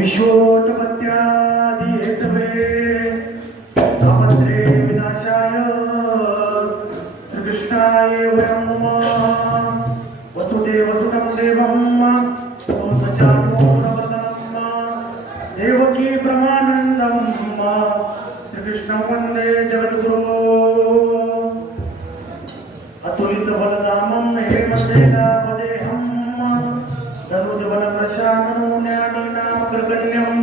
विश्वोत्पत्त्यादि Hathaway तापत्रे विनाशाय श्रीकृष्णाय वयं वसुदेवसुतं देवं वंशचार्योरवर्धनं देवकी प्रमानन्दं श्रीकृष्णं वन्दे जगद्गुरो अतुलित बलधामं हेमसेनापदेहं धनुजबल प्रशामनो ज्ञानीनामग्रगण्यं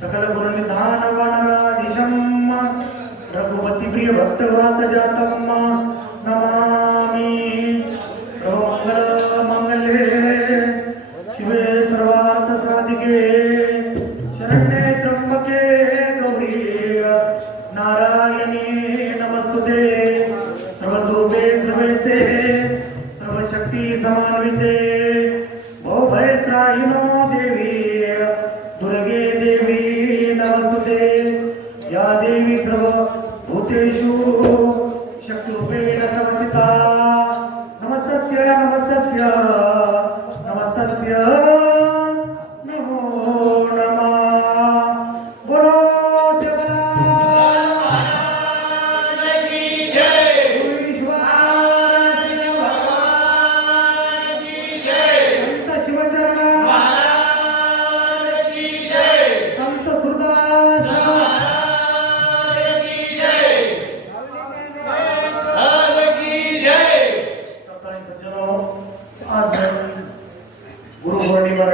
सकलगुणनिधान वनराधीशं रघुपति प्रिय भक्तव्रातजातं नमामि। सर्वमङ्गलमाङ्गल्ये शिवे सर्वार्थसाधिके शरण्ये त्र्यम्बके गौरी नारायणी नमस्तुते। सर्वस्वरूपे सर्वेशे सर्वशक्ति समाविते भवभयत्राहिनो देवी दुर्गे देवी नमस्तुते। या देवी सर्वभूतेषु शक्तिरूपेण संस्थिता नमस्तस्य नमस्तस्य नमस्तस्य नमो नमः। बोलो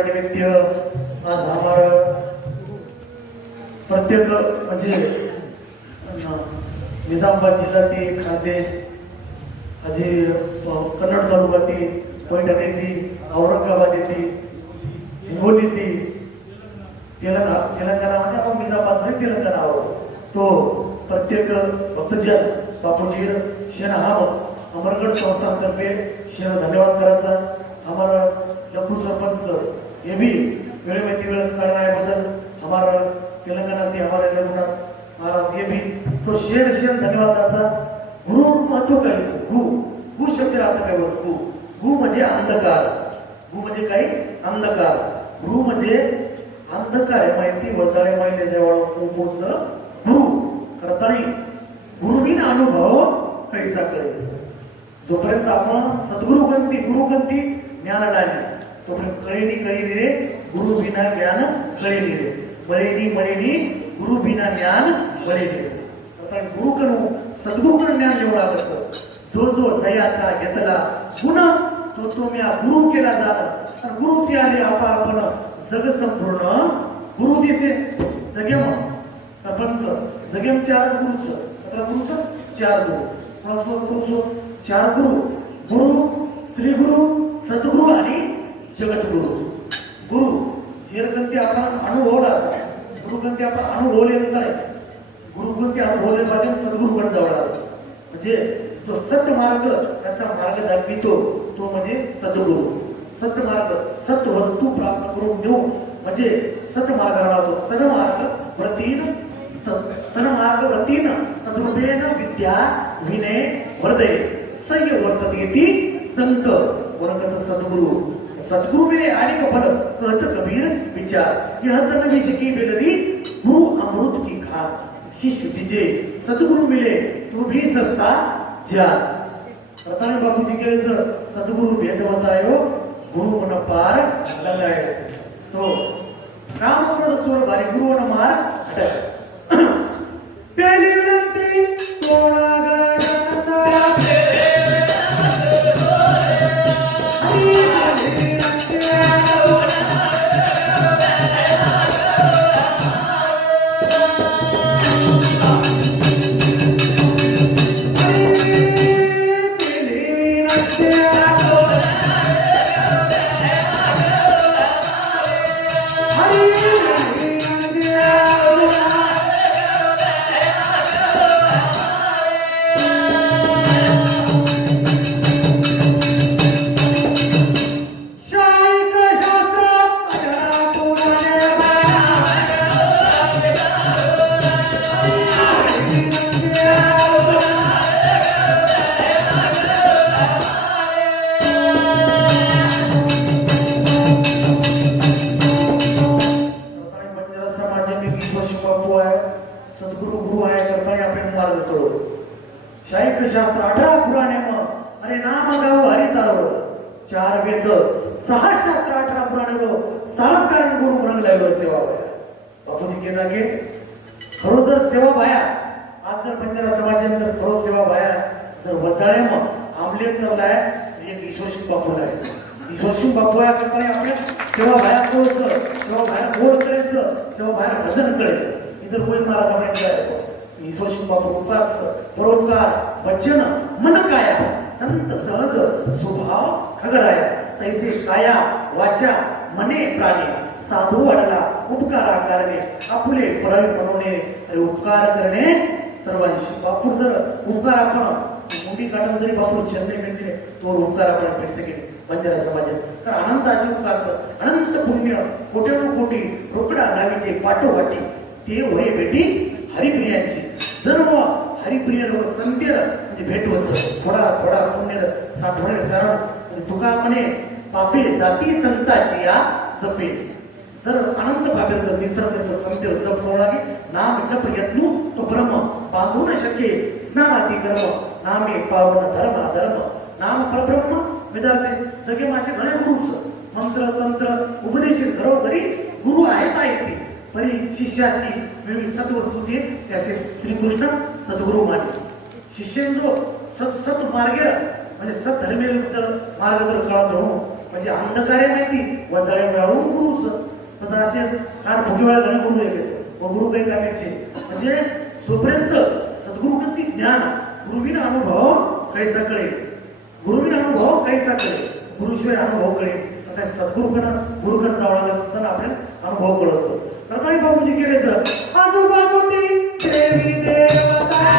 निमित्त आज हमारा प्रत्येक म्हणजे निजामाबाद जिल्ह्यातील खानदेश अजी कन्नड तालुक्यातील पैठण येथे औरंगाबाद येथे हिंगोली येथे तेलंगणामध्ये आपण निजामाबादमध्ये तेलंगणा आहोत. तो प्रत्येक भक्तजन बापूजी शेणहाम अमरगड संस्थांतर्फे शेण धन्यवाद करायचा. हमारा लखू सरपंच ये भी वेळेवरती वेळ करण्याबद्दल हमारा तेलंगाना ते हमारे रघुनाथ महाराज ये भी तो शेर धन्यवादाचा. गुरु महत्व काहीच गु शब्द अर्थ काय गु गु म्हणजे अंधकार. गु म्हणजे काही अंधकार. गुरु म्हणजे अंधकार आहे माहिती वजाळे माहिले जवळ गुरु करताना गुरुविन अनुभव कैसा कळे. जोपर्यंत आपण सद्गुरुगंती गुरुगंती ज्ञानदानी तोपर्यंत कळेनी रे गुरु बिना ज्ञान कळेनी रे मळेनी गुरु बिना ज्ञान कळेनी रे. गुरु करू सद्गुरुकडे ज्ञान लिहून कसं जो जयाचा घेतला गुण तो मी गुरु केला जाणं. गुरुचे आले अपारपण जग संपूर्ण गुरु दिसे जगेम सरपंच जगेम चारच गुरुचं चार गुरु गुरुचं चार गुरु गुरु श्री गुरु सद्गुरु आणि जगद्गुरु. गुरु शेरगंती आपण अनुभवला गुरुगंती आपण अनुभवल्यानंतर गुरुगंती अनुभवले पाहिजे सद्गुरुकडे जवळ म्हणजे जो सत्य मार्ग त्याचा मार्ग दाखवितो तो म्हणजे सद्गुरु. सत्य मार्ग सत्य वस्तू प्राप्त करून देऊ म्हणजे सत्य मार्ग राहतो. सन्मार्ग व्रतीन तद्रूपेण विद्या विनय हृदय सह्य वर्तते संत वर्गच सद्गुरु. सद्गुरु मिले अनेक फल कहत कबीर विचार यह तन विष की बेलरी गुरु अमृत की खान. शिष्य विजय सद्गुरु मिले तो भी सस्ता जान. रताने बापूजी केलेच सद्गुरु भेद बतायो गुरु मन पार लगायचं. तो काम क्रोध चोर भारी गुरु मन मार अटक. पहिली विनंती सद्गुरु गुरु आहे करताना आपल्याला मार्ग कळो शाहिक शास्त्र 18 पुराणे अरे नाम गाव हरी तारो 4 वेद 6 शास्त्र 18 पुराणे रो सारच कारण गुरु म्हणलाय सेवा भाया बापूजी के लागे खरो जर सेवा भाया आज जर बंजारा समाजाने जर खरो सेवा भाया जर वजाळे मग आमले तर लाय एक ईश्वरशिव बापू लाय ईश्वरशिव बापू या करताना आपण सेवा भाया कोळचं सेवा भाया गोड करायचं सेवा भाया भजन करायचं इतर कोणी महाराज आपण काय ईश्वरशिव बापू उपास परोपकार वचन मन काया संत सहज स्वभाव खगराया तैसे काया वाचा मने प्राणी साधू वाढला उपकारा करणे आपुले परळी बनवणे तरी उपकार करणे सर्वांशी बापू जर उपकार आपण मुंडी काढून जरी बापू चेन्नई मिळते तो उपकार आपण भेट सकेल बंजारा समाजात तर अनंत असे उपकारचं अनंत पुण्य कोटी रोकडा नावीचे पाठोपाठी ते होय भेटी हरिप्रियांची जन्म हरिप्रिय लोक संतेर म्हणजे भेट होत थोडा पुण्य साठवणे कारण तुका म्हणे पापे जाती संताची या जपे जर अनंत पापेर जर निसर्ग संतेर जप करू लागे नाम जप यत्नू तो ब्रह्म बांधू न शक्य स्नानाती कर्म नामे पावन धर्म अधर्म नाम परब्रह्म विद्यार्थी सगळे माझे घणे गुरुच मंत्र तंत्र उपदेश घरोघरी गुरु आहेत ते परी शिष्याची मिळवी सद्वस्तू ते त्याचे श्रीकृष्ण सद्गुरु माने शिष्यांचो सत मार्गे म्हणजे सत धर्मे जर मार्ग जर कळत राहू म्हणजे अंधकारे माहिती वजाळे मिळवून गुरुच म्हणजे असे कान फुगीवाळा घणे गुरु यायचं व गुरु काही कामाचे म्हणजे जोपर्यंत सद्गुरुगती ज्ञान गुरुविना अनुभव कैसा कळे गुरुविना अनुभव कैसा कळे गुरुशिवाय अनुभव कळे सद्गुरुकडं गुरुकडं जावं असताना आपल्याला अनुभव कळत प्रथम बापूजी केलेच आजूबाजूती देवी देवता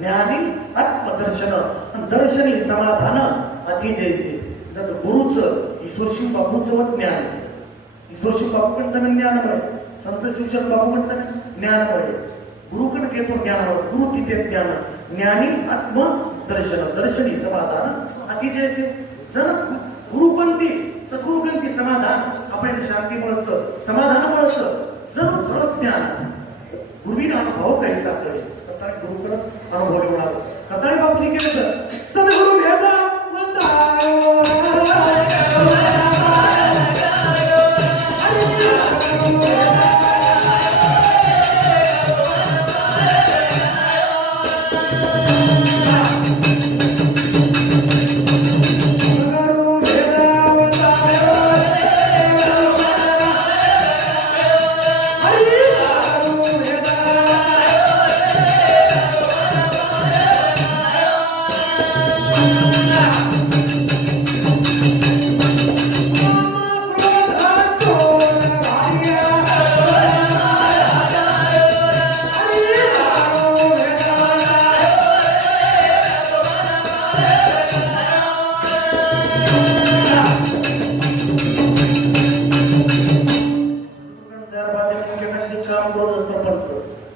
ज्ञानी आत्मदर्शन दर्शनी समाधान अति जैसे जर गुरुच ईश्वरशिव बापूचं ज्ञान ईश्वरशिव बापू पण तुम्ही ज्ञान मिळे संत शिवशक बापू पण तुम्ही ज्ञान मिळे गुरुकडे घेतो ज्ञान गुरु तिथे ज्ञान ज्ञानी आत्मदर्शन दर्शनी समाधान अति जैसे जर गुरुपंथी सद्गुरुपंथी समाधान आपण शांतीमुळे समाधानामुळे जर खरं ज्ञान गुरुविना अनुभव कैसा कळे गुरुकडच अनुभव घेऊन आलो कथाळी बापूजी केलं सद्गुरु भेद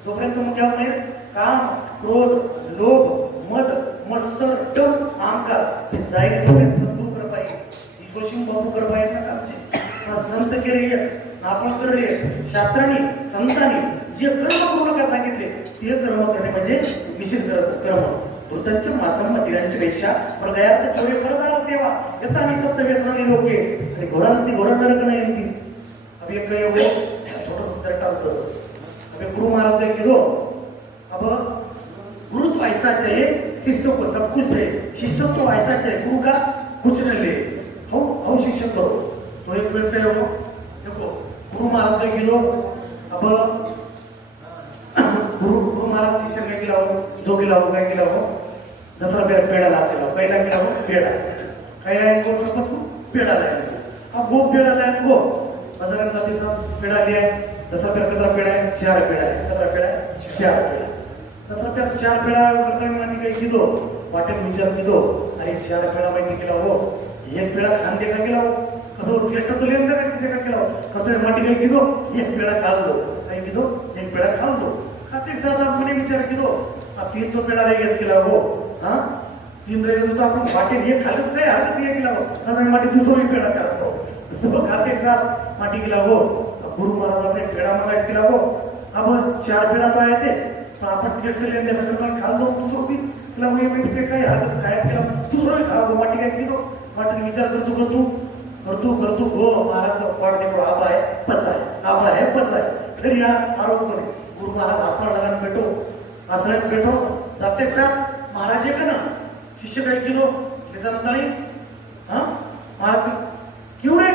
जोपर्यंत मुख्य काम क्रोध लोभ मद मत्सर डम अहंकार जाईल तोपर्यंत सद्गुरु कृपा ईश्वरशिव बापू कृपा आहेत ना आमचे संत केले आपण करले शास्त्रांनी संतांनी जे कर्म करू नका सांगितले ते कर्म करणे म्हणजे निषेध कर्म वृत्तांच्या मासंमतीरांच्या पेक्षा प्रगयार्थ चोरे फळदार सेवा यतानी सप्त व्यसनानी लोके आणि घोरांती घोरा नरक नाही येती अभी एक छोटं सुंदर टाकतं अभी गुरु महाराज ने कहो अब गुरु तो ऐसा चाहिए शिष्य को सब कुछ दे, शिष्य तो ऐसा चाहिए गुरु का कुछ न ले। हो शिक्षक करो तो एक वेळ से हो देखो गुरु महाराज काय केलो अब गुरु महाराज शिष्य काय केला हो जो केला हो काय केला हो 10 रुपया पेड़ा ला केला पहिला केला हो पेड़ा पहिला इनको सब पेड़ा लाया अब वो पेड़ा लाया इनको बाजारात जाते सब पेड़ा लिया 10 रुपया कचरा पेड़ा है 4 पेड़ा है कचरा पेड़ा है 4 पेड़ा 10 रुपया 4 पेड़ा करता मानी काय कीधो वाटे विचार कीधो अरे 4 पेड़ा माहिती केला हो एक पेड़ा खान दे का केला हो कसं टेस्ट तो लेन दे का केला हो कसं माटी काय कीधो एक पेड़ा खाल दो काय कीधो एक पेड़ा खाल दो खाते साथ आपने विचार कीधो अब 300 पेड़ा रह गया केला हो हां 3 रह गया तो आपण वाटे ये खालच काय हरकत ये केला हो कसं माटी दुसरो एक पेड़ा खाल दो तो खाते साथ माटी केला हो गुरु महाराज अपने पेड़ा मंगाइस केला हो अब 4 पेड़ा तो आए थे तो आपण टेस्ट लेन दे का खाल दो दुसरो भी केला हो ये माहिती काय हरकत काय केला दुसरो ही खा माटी काय कीधो वाटून विचार करतो गो महाराज वाट देखो आबा है पच आहे फिर या आरोज मध्ये गुरु महाराज आसरा लगान बैठो आसऱ्यात बैठो जाते साथ महाराज का ना शिष्य काय किलो त्याच्यानंतर हाँ महाराज क्यों रे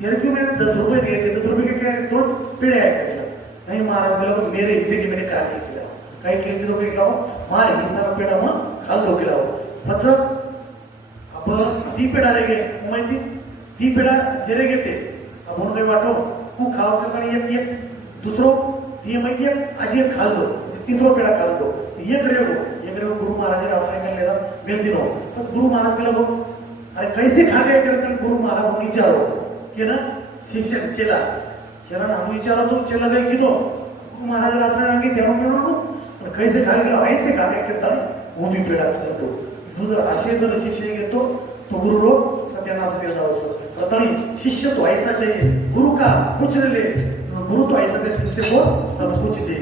तेरे क्यों मैंने 10 रुपए दिए थे 10 रुपए के क्या दो पेड़े आए नहीं महाराज बोला तो मेरे हिस्से की मैंने काट नहीं किया काही केली तो काही लावो मारे हिस्सा पेड़ा मग खाल दो केला पच ती पेड़ा रह गए माहिती ती पेड़ा जरे घेते आपण काय वाटो खूप खास करताना एक दुसरो ती माहिती आजी एक खाल दो तीसरो पेड़ा खाल दो एक रेगो गुरु महाराज आश्रय में लेदा बेनती नो बस गुरु महाराज के लोगो अरे कैसे खा गए करते गुरु महाराज को विचारो कि ना शिष्य चेला ना विचारो तो चेला गए की दो गुरु महाराज आश्रय आगे ध्यान में नो कैसे खा गए ऐसे खा गए करता वो भी पेड़ा खा दो तू जर असे जर शिष्य घेतो तो गुरु रो सत्यानाश देता हो बतानी शिष्य तो ऐसा चाहिए गुरु का कुछ न ले गुरु तो ऐसा चाहिए शिष्य को सब कुछ दे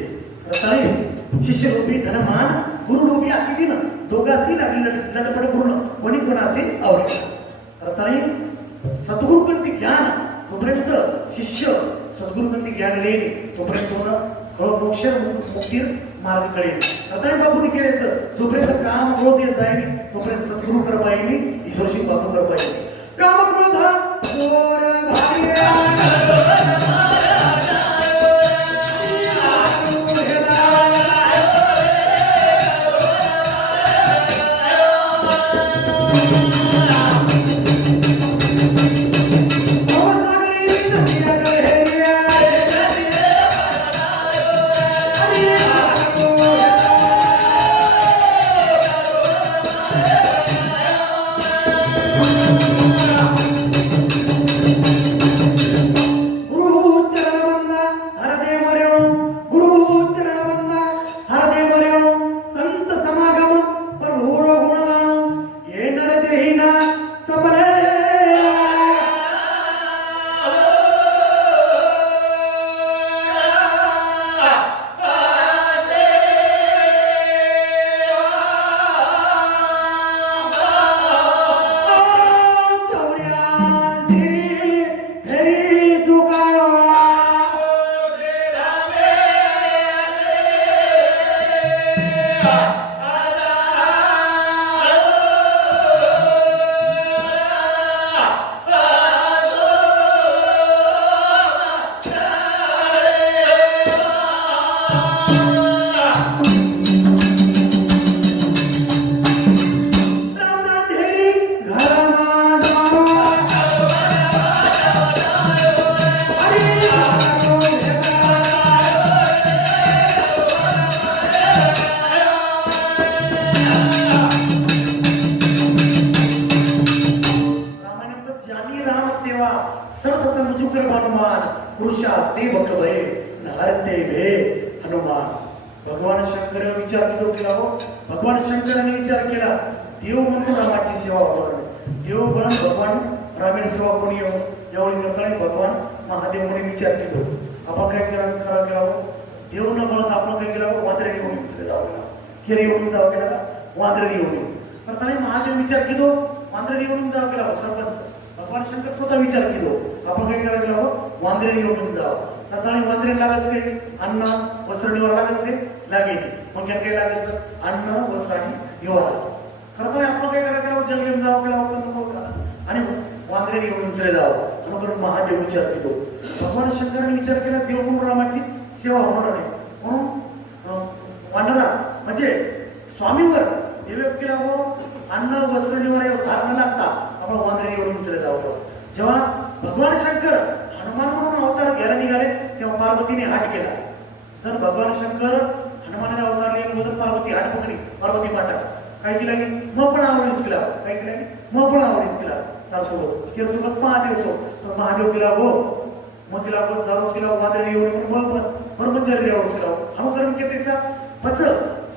बतानी शिष्य रूपी धनमान गुरु रूपी अतिथी ना दोघांची लागली लटपट पूर्ण कोणी कोणाचे आवडे बतानी सद्गुरुपंथी ज्ञान तोपर्यंत शिष्य सद्गुरुपंथी ज्ञान लेणे तोपर्यंत मोक्ष मुक्ती मार्ग कळेल रताळे बापूने केल्याचं जोपर्यंत काम क्रोध येत जाईल तोपर्यंत सद्गुरु कृपा येईल ईश्वरशी बापू कृपा येईल काम क्रोध चोर भगवान शंकर विचार किती केला हो भगवान शंकराने विचार केला देव म्हणून रामाची सेवा करणं देव म्हणून भगवान रामेण सेवा कोणी यावेळी करताना भगवान महादेव म्हणून विचार केलो आपण काय केला हो देव न म्हणत आपण काय केला वांद्रे येऊन विचार जाऊ केला केरे येऊन जाऊ केला वांद्रे येऊन करताना महादेव विचार केलो वांद्रे येऊन जाऊ केला सरपंच भगवान शंकर स्वतः विचार केलो आपण काय केला हो वांद्रे येऊन जाऊ करताना वांद्रे लागत काय अन्न वस्त्र निवार लागत काय लागे मग काय लागायचं अन्न वस्त्र आणि निवारा. खरं तर आपण काय करायला जंगलीत जावं केला आणि वांद्रे घेऊन उंचले जावं आणि परत महादेव विचार केलो. भगवान शंकराने विचार केला देव म्हणून रामाची सेवा होणार नाही म्हणून वानरा म्हणजे स्वामीवर देवकीला हो अन्न वस्त्र निवारा भार न लागता आपण वांद्रे घेऊन उंचले जावं. जेव्हा भगवान शंकर हनुमान म्हणून अवतार घ्यायला निघाले तेव्हा पार्वतीने हात केला. जर भगवान शंकर हनुमानाने अवतार लिहिलं पार्वती हात पकडी पार्वती माटा काय केला की मग पण आवडीच केला काय केला की मग पण आवडीच केला त्यासोबत त्यासोबत महादेव सोबत महादेव केला हो मग केला आपण जारोच केला वादळ येऊन मग पण ब्रह्मचारी राहूच केला हम करून घेतेचा पच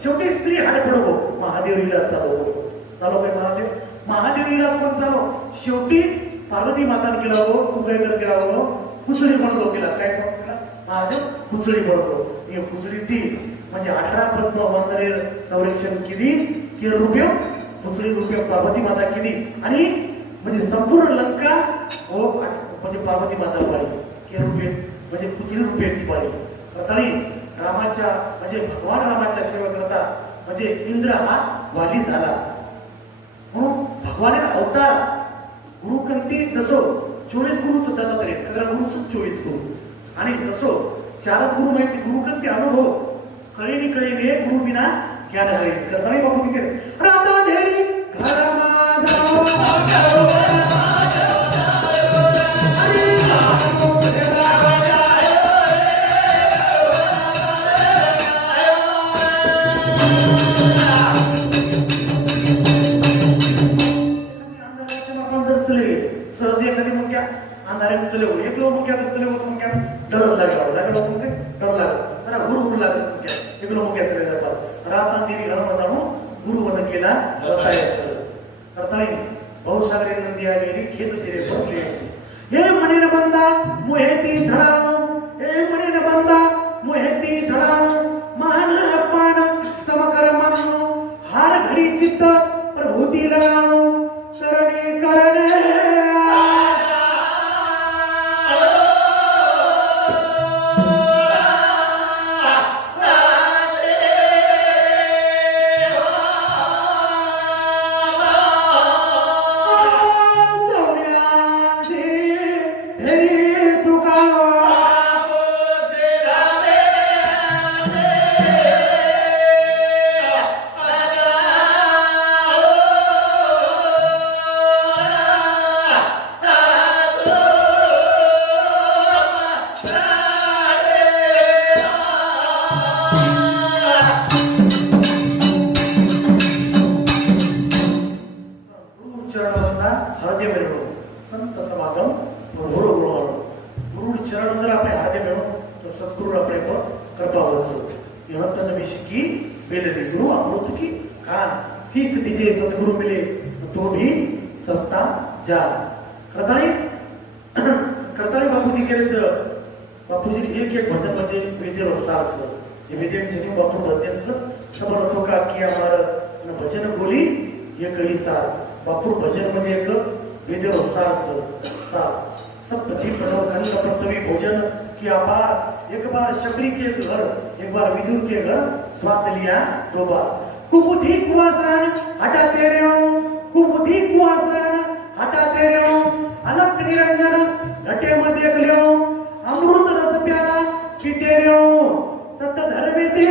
शेवटी स्त्री हात पडवो महादेव इलाज चालव काय महादेव इलाज पण चालव शेवटी पार्वती माताने केला हो तू काय कर केला हो कुसळी म्हणतो केला काय केला महादेव कुसळी म्हणतो हे कुसळी ती म्हणजे 18 पद्म वांदरे संरक्षण किती की रुपये कुसळी रुपये पार्वती माता किती आणि म्हणजे संपूर्ण लंका हो म्हणजे पार्वती माता पाळी की रुपये म्हणजे कुसळी रुपये ती पाळी करताना रामाच्या म्हणजे भगवान रामाच्या सेवा करता म्हणजे इंद्र हा वाली झाला म्हणून भगवान अवतार गुरुकंती जसो 24 गुरु सुद्धा तरी गुरु 24 गुरु आणि जसो 4च गुरु माहिती गुरुकंती अनुभव कळीने कळीने गुरु बिना ज्ञान कळी करताना बापूजी केले राधा धेरी घर सहज एखादी मुख्या अंधारे उचले हो एक लोक मुख्या चले होत मुख्या डर लागला मुख्य डर लागत जरा गुरु लागत मुख्या एक लोक मुख्या चले जातात रात अंधेरी घरामध्ये जाणून गुरु वन केला करताना बहुसागरी नदी गेली खेच तिरे भरली हे म्हणे न बंदा मोहे ती झडाणो हे म्हणे न बंदा मोहे ती झडाणो मान अपमान समकर मानो हार घडी चित्त प्रभूती लगाणो करणे करणे संत समागम गुरु गुरु चरण जर आपण हाते मिळून तर सद्गुरु आपले कृपा वरच यहतन विषकी बेलरी गुरु अमृत की कान शीस दीजे सद्गुरु मिले तो भी सस्ता जा करताळी बापूजी केलेच बापूजी एक भजन म्हणजे वेदे रस्ताच हे वेदे जनी बापू भजनचं खबर असो का की आम्हाला भजन बोली एक ही सार बापू भजन म्हणजे एक वेदे रस्ताच सार सप्तती प्रणव खंड प्रथमी भोजन की अपार एक बार शबरी के घर एक बार विदुर के घर स्वाद लिया दो बार कुबुद्धि कुआसरण हटा तेरे कुबुद्धि कुआसरण हटा तेरे अलग निरंजन घटे मध्ये गल्यो अमृत रस प्याला पिते रे सत धर्मे ते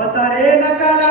वतारे नकाला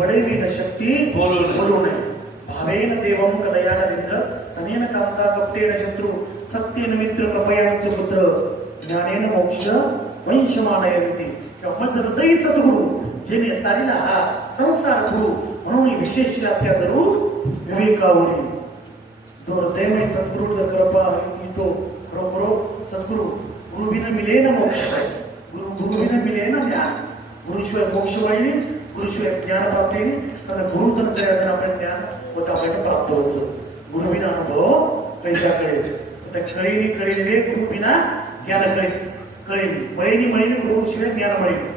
बडेवीन शक्ती बोलू नये भावेन देवं कलया नरेंद्र तनेन कांता कपटेन शत्रु सत्येन मित्र कृपयाच पुत्र ज्ञानेन मोक्ष वंशमानयन्ति मज हृदय सद्गुरु जेने तारीला हा संसार गुरु म्हणून विशेष व्याख्या धरू विवेकावरी जो हृदयमय सद्गुरु जर कृपा तो खरोखरो सद्गुरु गुरुविन मिलेन मोक्ष गुरुविन मिलेन ज्ञान गुरुशिवाय मोक्ष वाहिनी गुरुशिवाय ज्ञान प्राप्त येईल कारण गुरु जर तयार आपण ज्ञान होता आपण प्राप्त होतो गुरुविना अनुभव पैशाकडे त्या कळीने कळीने गुरुविना ज्ञान कळेली मळेनी मळेनी गुरुशिवाय ज्ञान मळेली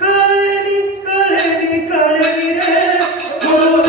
कळेली कळेली कळेली रे गुरु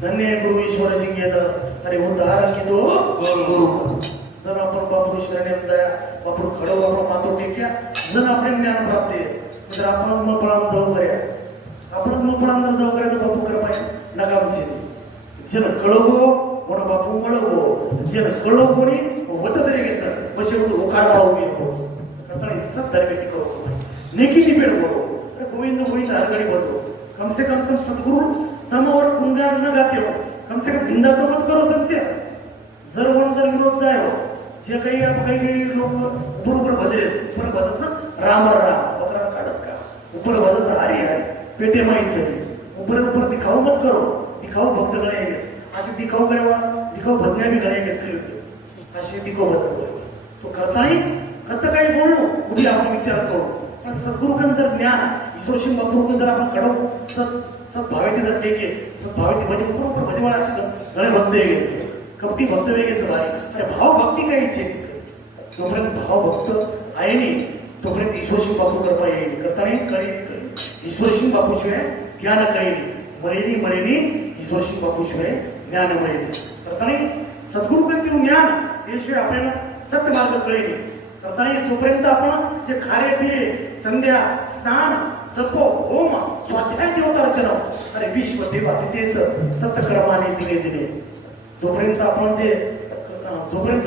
धन्य गुरु ईश्वर सिंह अरे उद्धार की दो गुरु जर आपण बापू श्रेणी जाया बापू खडो बापू मातो टेक्या जर आपण ज्ञान प्राप्त आहे तर आपण मोकळाम जाऊ पर्या आपण मोकळाम जर जाऊ पर्या तर बापू कृपा नगामचे जन कळवो कोण बापू मळवो जन कळव कोणी होत तरी घेतलं बसे उखाड वाळू येतोस आता सब दरवेटी करो नेकी ती पेड बोलो अरे गोविंद गोविंद हरगडी बजो कम से कम तुम सद्गुरु तमवर कुंगार न गाते हो कम से कम निंदा तो मत करो सत्य जर कोण जर विरोध जाय हो जे काही आप काही लोक ऊपर भजरे ऊपर भजत राम राम पत्रा काढच का ऊपर भजत हरी हरी पेटे माहित ऊपर दिखाव मत करो दिखाव भक्त गळे गेस असे दिखाव करेवा दिखाव भजण्या भी गळे गेस केले असे दिखाव भजन तो करताही कत काही बोललो उभी आपण विचार करू पण सद्गुरुकन जर ज्ञान ईश्वरशी बापू जर आपण घडव सद्भावेती जर टेके सद्भावेती म्हणजे बरोबर भजवाळ असे गळे भक्त घ्यायचे कपटी भक्त वेगळेच भारी अरे भाव भक्ती काय इच्छे जोपर्यंत भाव भक्त आहे नाही तोपर्यंत ईश्वरशी बापू कृपा येईल करताना कळेली ईश्वरशी बापूशिवाय ज्ञान कळेली मळेली ईश्वरशी बापूशिवाय ज्ञान मिळेल करताना सद्गुरुकडे ज्ञान याशिवाय आपल्याला सत्य मार्ग कळेल करताना जोपर्यंत आपण जे खारे पिरे संध्या स्नान सपो होम स्वाध्याय देवतार्चना अरे विश्व देवा तिथेच सतक्रमाने दिले दिले जोपर्यंत आपण जे जोपर्यंत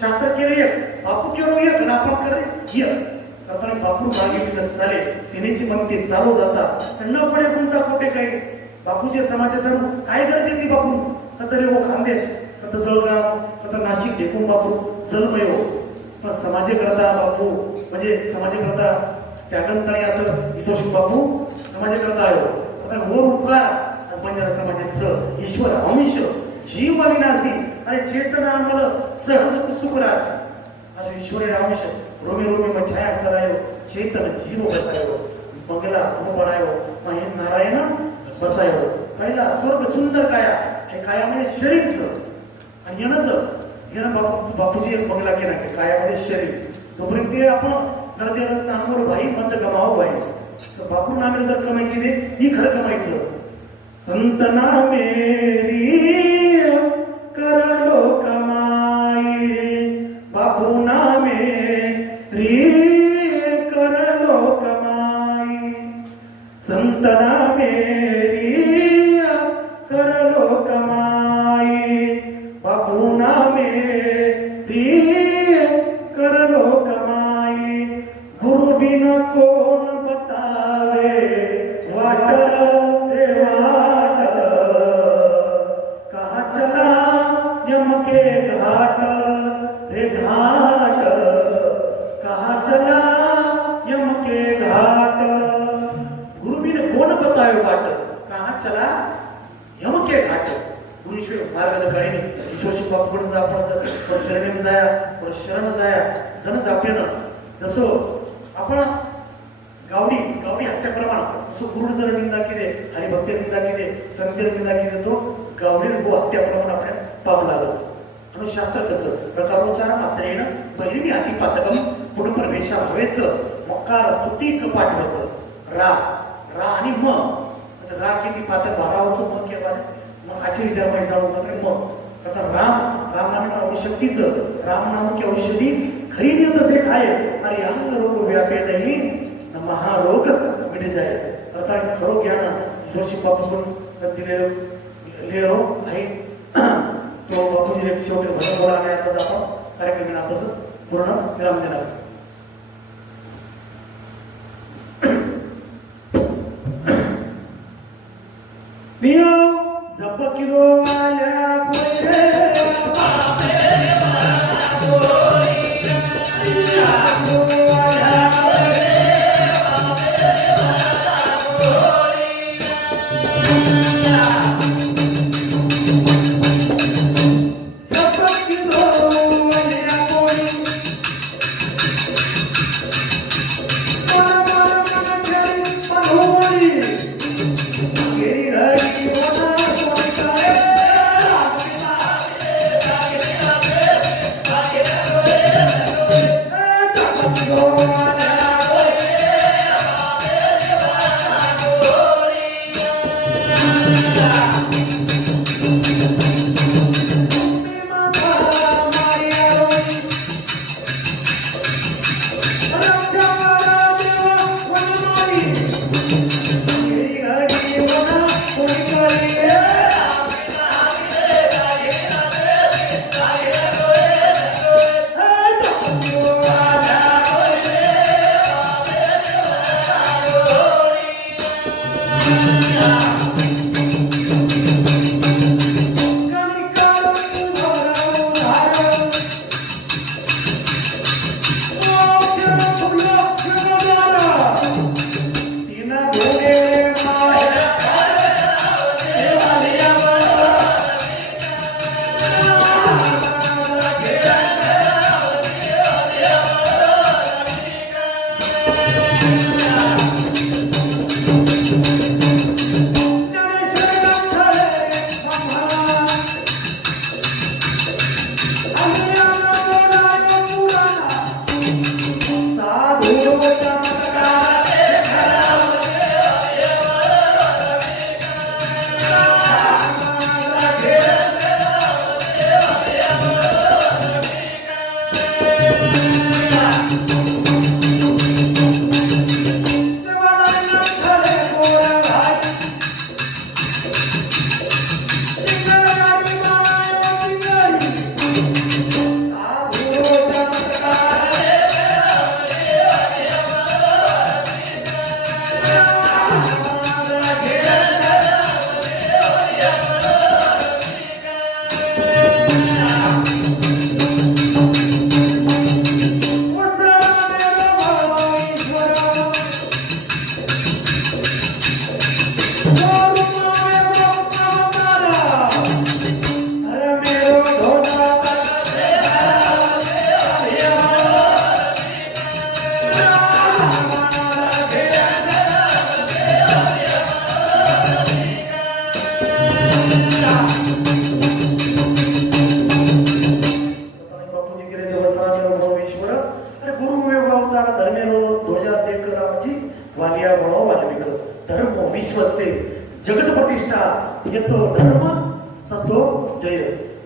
शास्त्र केले एक बापू केलो एक आणि आपण करे एक करताना बापू मागे जर झाले तिनेची म्हणते चालू जाता न पडे कोणता कुठे काही बापूचे समाजाचे चालू काय गरज ती बापू तरी वो खानदेश कत जळगाव कत नाशिक ढेकून बापू जलमय हो पण समाजे करता बापू म्हणजे समाजे करता त्यागंतणी आता ईश्वर बापू समाजे करता आहे आता वर उपकार आज बंजारा समाजाचं ईश्वर अंश जीव अविनाशी आणि चेतना आम्हाला सहज सुखराश आज ईश्वरी अंश रोमी रोमी मग छाया चरायो चेतन जीव बसायो बंगला बनायो मग नारायण बसायो पहिला स्वर्ग सुंदर काया हे कायामध्ये शरीरच आणि येणं बापूजी एक बंगला केला की कायामध्ये शरीर जोपर्यंत ते आपण नरदेव नामवर भाई मत गमाव भाई बापू नामे जर कमाई केली ही खरं कमाईचं संत नामेरी करलो कमाई बापू नामे री करलो कमाई बिन कोण बतावे वाट रे वाट कहा चला यमके घाट रे घाट कहा चला यमके घाट गुरु बिन कोण बतावे वाट कहा चला यमके घाट गुरुशिवाय मार्गाला काही नाही ईश्वर बापूकडून आपण पर चरणीन जाया पर शरण जाया जण आपल्यानं जसं आपण गावडी हत्याप्रमाण जसं गुरुड जर निंदा केले हरिभक्त निंदा केले संतर निंदा केले तो गावडी गो हत्याप्रमाण आपल्या पाप लागस आणि शास्त्र कसं प्रकारोच्चार मात्रेन पहिली अति पातकम पुढे प्रवेशा हवेच मकार तुटी कपाट होत रा आणि म रा किती पातक भरावचं मग केव्हा मग आजचे विचार माहिती जाऊ मात्र मग करता राम नाम औषधीचं राम नाम की औषधी खरी नियतच एक आहे अरे अंग रोग व्यापे नाही महारोग मिटे जाय करता खरो ज्ञान ईश्वरशी बापूकडून दिलेलं लेरो आहे तो बापूजी एक शेवटी भर बोला आणि आता आपण कार्यक्रम आता पूर्ण विराम देणार झपकिदो आल्या पुढे जगत प्रतिष्ठा येतो धर्म सतो जय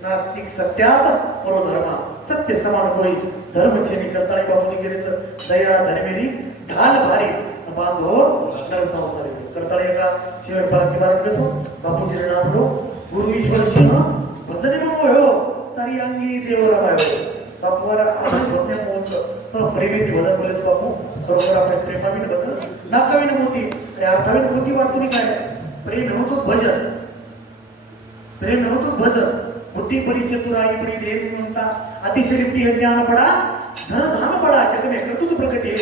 नास्तिक सत्यात परो धर्मा सत्य समान कोई धर्म छेनी करताळे बापूजी गेलेच दया धर्मेरी ढाल भारी बांधो नर संसारी करताळे का शिवाय प्रतिबार कसो बापूजी नाम लो गुरु ईश्वर सिंह भजने मो हो सारी अंगी देवरा बायो बापूवर आपण होते मोच पण प्रेमी भजन बोले बापू बरोबर आपण प्रेमाविन बदल नाकाविन मोती अरे अर्थाविन मोती वाचून काय प्रेम नव्हतोच भजन प्रेम नव्हतोच भजन बुद्धी पडी चतुराई पडी देव म्हणता अतिशय लिप्ती ज्ञान पडा धन धान पडा जग में कर्तृत्व प्रकटे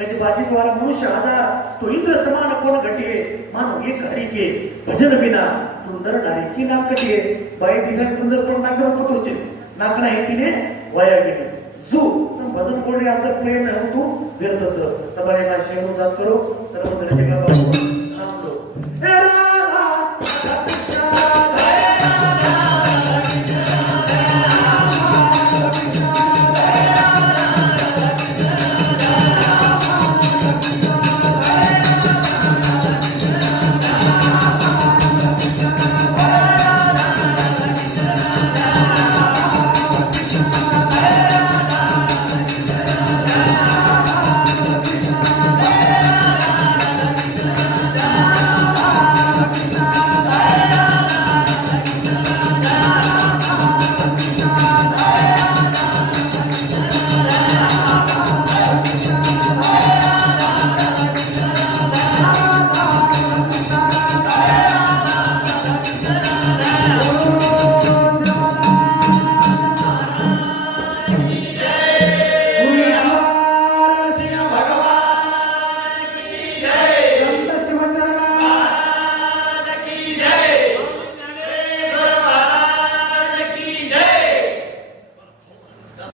गज बाजी द्वारा मनुष्य आधार तो इंद्र समान कोण घटे मानो एक हरि के भजन बिना सुंदर नारी की नाक कटिये बाई दिसायला सुंदर पण नाकर होतोच नाकणा हे तिने वाया गेले जो भजन कोणी आता प्रेम नव्हतो व्यर्थच तबाळे भाषे जात करो तर